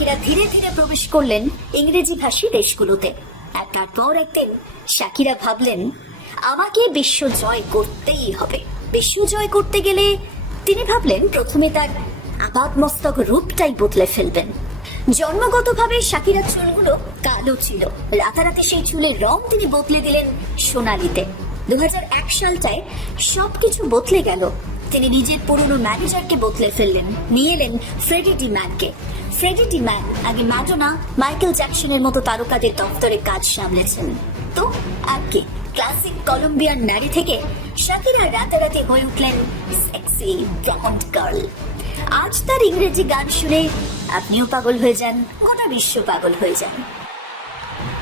শাকিরা ধীরে ধীরে প্রবেশ করলেন ইংরেজি ভাষী দেশগুলোতে। আর তারপর একদিন শাকিরা ভাবলেন, আমাকে বিশ্ব জয় করতেই হবে। বিশ্ব জয় করতে গেলে তিনি ভাবলেন প্রথমে তার আপাত মস্তক রূপটাই বদলে ফেলবেন। জন্মগতভাবে শাকিরার চুলগুলো কালো ছিল, রাতারাতি সেই চুলের রং তিনি বদলে দিলেন সোনালিতে। 2001 সালটায় সবকিছু বদলে গেল। তিনি নিজের পুরনো ম্যানেজারকে বদলে ফেললেন, নিয়ে এলেন ফ্রেডি ডিম্যানকে। ফ্রেডি ডিম্যান আগে ম্যাডোনা, মাইকেল জ্যাকসনের মতো তারকাদের দপ্তরে কাজ সামলেছেন। তো আর কি, ক্লাসিক কলম্বিয়ান নারী থেকে শাকিরা রাতারাতি হয়ে উঠলেন সেক্সি ব্লন্ড গার্ল। আজ তার ইংরেজি গান শুনে আপনিও পাগল হয়ে যান, গোটা বিশ্ব পাগল হয়ে যান।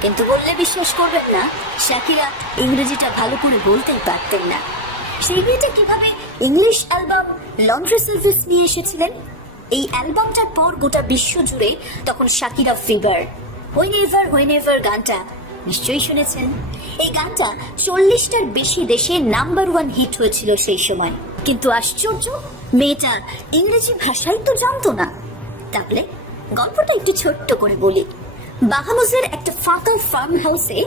কিন্তু বললে বিশ্বাস করবেন না, শাকিরা ইংরেজিটা ভালো করে বলতেই পারতেন না। সেই মেয়েটা কিভাবে ইংলিশ অ্যালবাম লন্ড্রি সার্ভিস নিয়ে এসেছিলেন। এই অ্যালবামটার পর গোটা বিশ্ব জুড়ে তখন শাকিরা ফিভার। হোয়েনেভার গানটা নিশ্চয়ই শুনেছেন। এই গানটা 40টার বেশি দেশে নাম্বার 1 হিট হয়েছিল সেই সময়। কিন্তু আশ্চর্য, মেয়েটা ইংরেজি ভাষাই তো জানতো না। তাহলে গল্পটা একটু ছোট্ট করে বলি। বাহামুজের একটা ফাঁকা ফার্ম হাউসে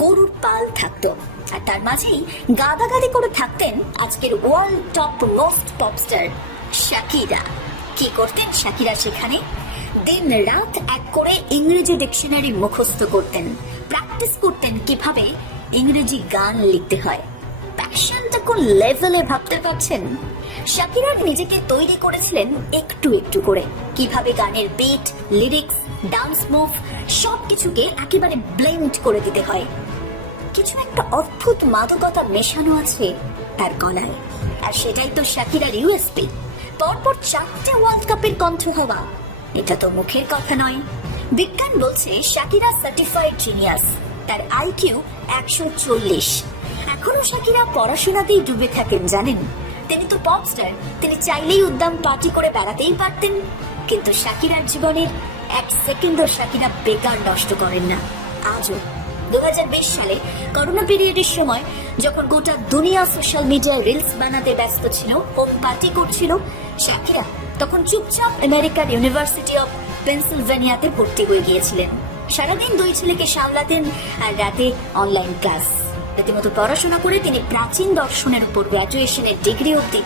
গরুর পাল থাকতো, আর তার মাঝেই গাদাগাদি করে থাকতেন আজকের world top most popstar Shakira. কি করতেন শাকিরা সেখানে? দিন রাত এক করে ইংরেজি ডিকশনারি মুখস্থ করতেন, প্র্যাকটিস করতেন কিভাবে ইংরেজি গান লিখতে হয়। প্যাশনটা কোন লেভেলে ভাবতে পারছেন? শাকিরা নিজেকে তৈরি করেছিলেন একটু একটু করে, কিভাবে গানের বিট, লিরিক্স, ডান্স মুভ সবকিছুকে একেবারে ব্লেন্ড করে দিতে হয়। কিছু একটা অদ্ভুত মাদকতা মেশানো আছে তার গলায়, আর সেটাই তো শাকিরার ইউএসপি। পরপর 4টে ওয়ার্ল্ড কাপের কণ্ঠ হওয়া, এটা তো মুখের কথা নয়। বিজ্ঞান বলছে শাকিরা সার্টিফাইড জিনিয়াস। তার আইকিউ 140। এখনো শাকিরা পড়াশোনাতেই ডুবে থাকেন, জানেন? তিনি তো পপস্টার, তিনি চাইলেই উদ্দাম পার্টি করে বেড়াতেই পারতেন। কিন্তু শাকিরার জীবনের 1 সেকেন্ডও শাকিরা বেকার নষ্ট করেন না আজও। 2020 সালে করোনা পিরিয়ডের সময় যখন গোটা দুনিয়া সোশ্যাল মিডিয়ায় রিলস বানাতে ব্যস্ত ছিল, হোম পার্টি করছিল, শাকিরা তখন চুপচাপ আমেরিকার ইউনিভার্সিটি অফ পেনসিলভেনিয়াতে ভর্তি হয়ে গিয়েছিলেন। সারাদিন 2 ছেলেকে সামলাতেন আর রাতে অনলাইন ক্লাস। রীতিমতো পড়াশোনা করে তিনি প্রাচীন দর্শনের উপর গ্র্যাজুয়েশনের ডিগ্রি অবধি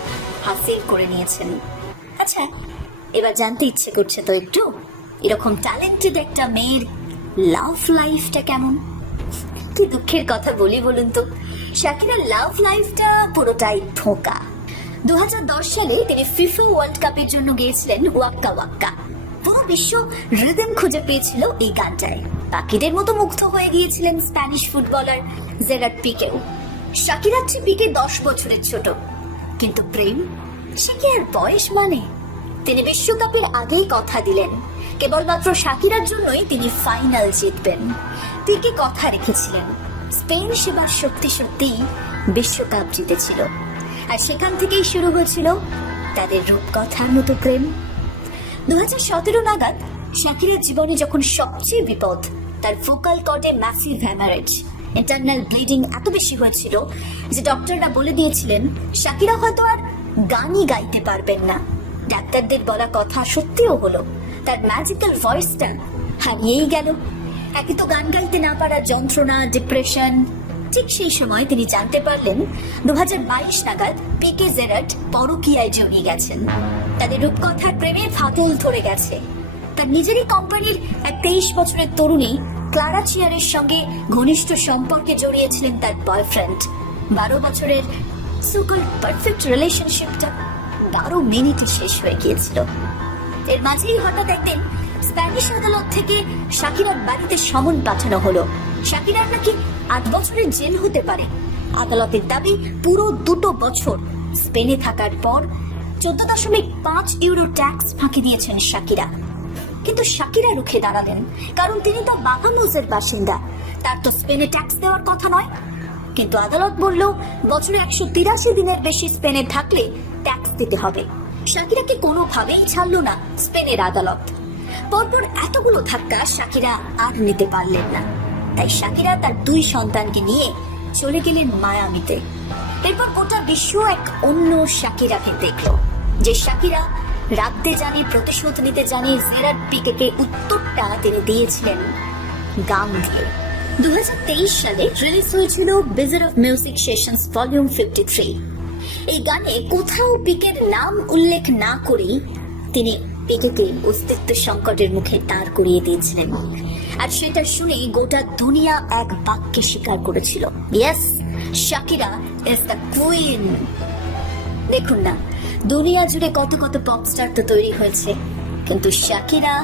হাসিল করে নিয়েছেন। আচ্ছা, এবার জানতে ইচ্ছে করছে তো একটু, এরকম ট্যালেন্টেড একটা মেয়ের লাভ লাইফটা কেমন? কি দুঃখের কথা বলি বলুন তো, শাকিরার লাভ লাইফটা পুরোটাই ধোঁকা। 2010 সালে তিনি ফিফা ওয়ার্ল্ড কাপের জন্য গিয়েছিলেন ওয়াক্কা ওয়াক্কা। পুরো বিশ্ব রিদম খুঁজে পেয়েছিল এই গানটায়। বাকিদের মতো মুগ্ধ হয়ে গিয়েছিলেন স্প্যানিশ ফুটবলার জেরার্ড পিকেও। শাকিরার চেয়ে পিকে 10 বছরের ছোট, কিন্তু প্রেম সে কি আর বয়স মানে? তিনি বিশ্বকাপের আগেই কথা দিলেন কেবলমাত্র শাকিরার জন্যই তিনি ফাইনাল জিতবেন। পিকে কথা রেখেছিলেন। স্পেন সেবার সত্যি সত্যি বিশ্বকাপ জিতেছিল, আর সেখান থেকেই শুরু হয়েছিল তাদের রূপকথার মতো প্রেম। 2017 নাগাদ শাকিরার জীবনে যখন সবচেয়ে বিপদ, তার ভোকাল কর্ডে ম্যাসিভ হ্যামারেজ, ইন্টারনাল ব্লিডিং এত বেশি হয়েছিল যে ডক্টররা বলে দিয়েছিলেন শাকিরা হয়তো আর গানই গাইতে পারবেন না। ডাক্তারদের বলা কথা সত্যিও হলো, তার ম্যাজিক্যাল ভয়েসটা হারিয়েই গেল। একে তো গান গাইতে না পারার যন্ত্রণা, ডিপ্রেশন। ঠিক সেই সময় তিনি জানতে পারলেন 2022 নাগাদ পিকে জেরার্ড পরকীয়ায় জড়িয়ে গেছেন। তাদের রূপকথার প্রেমে ফাটল ধরে গেছে। তার নিজেরই কোম্পানির এক 23 বছরের তরুণী ক্লারা চিয়ারের সঙ্গে ঘনিষ্ঠ সম্পর্কে জড়িয়েছিলেন তার বয়ফ্রেন্ড। 12 বছরের সুকল পারফেক্ট রিলেশনশিপটা 12 মিনিটে শেষ হয়ে গিয়েছিল। এর মাঝেই হঠাৎ একদিন স্প্যানিশ আদালত থেকে শাকিরার বাড়িতে সমন পাঠানো হলো। শাকিরার নাকি 8 বছরের জেল হতে পারে। আদালতের দাবি পুরো 2 বছর স্পেনে থাকার পর 14.5 ইউরো ট্যাক্স ফাঁকি দিয়েছেন শাকিরা। কিন্তু শাকিরা রুখে দাঁড়ালেন, কারণ তিনি তো বাহামুজের বাসিন্দা, তার তো স্পেনে ট্যাক্স দেওয়ার কথা নয়। কিন্তু আদালত বলল বছরে 183 দিনের বেশি স্পেনে থাকলে ট্যাক্স দিতে হবে। শাকিরাকে কোনোভাবেই ছাড়লো না স্পেনের আদালত। পরপর এতগুলো ধাক্কা শাকিরা আর নিতে পারলেন না, তাই শাকিরা তার 2 সন্তানকে নিয়ে চলে গেলেন মায়ামিতে। এরপর গোটা বিশ্ব এক অন্য শাকিরাকে দেখলো, যে শাকিরা রাখতে জানে, প্রতিশোধ নিতে জানে, জেরার্ড পিকেকে উত্তরটা তিনি দিয়েছিলেন গান দিয়ে। 2023 সালে রিলিজ হয়েছিল bizarre of music sessions volume 53। এই গানে কোথাও পিকের নাম উল্লেখ না করেই তিনি পিকেকে অস্তিত্ব সংকটের মুখে দাঁড় করিয়ে দিয়েছিলেন। আর সেটা শুনে গোটা দুনিয়া এক বাক্যে স্বীকার করেছিল, yes, Shakira is the queen. দেখুন না, দুনিয়া জুড়ে কত কত পপস্টার তো তৈরি হয়েছে, কিন্তু শাকিরা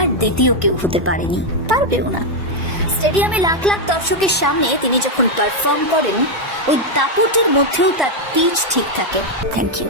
আর দ্বিতীয় কেউ হতে পারেনি, পারবেও না। স্টেডিয়ামে লাখ লাখ দর্শকের সামনে তিনি যখন পারফর্ম করেন, ওই দাপুটের মধ্যেও তার পিচ ঠিক থাকে। Thank you.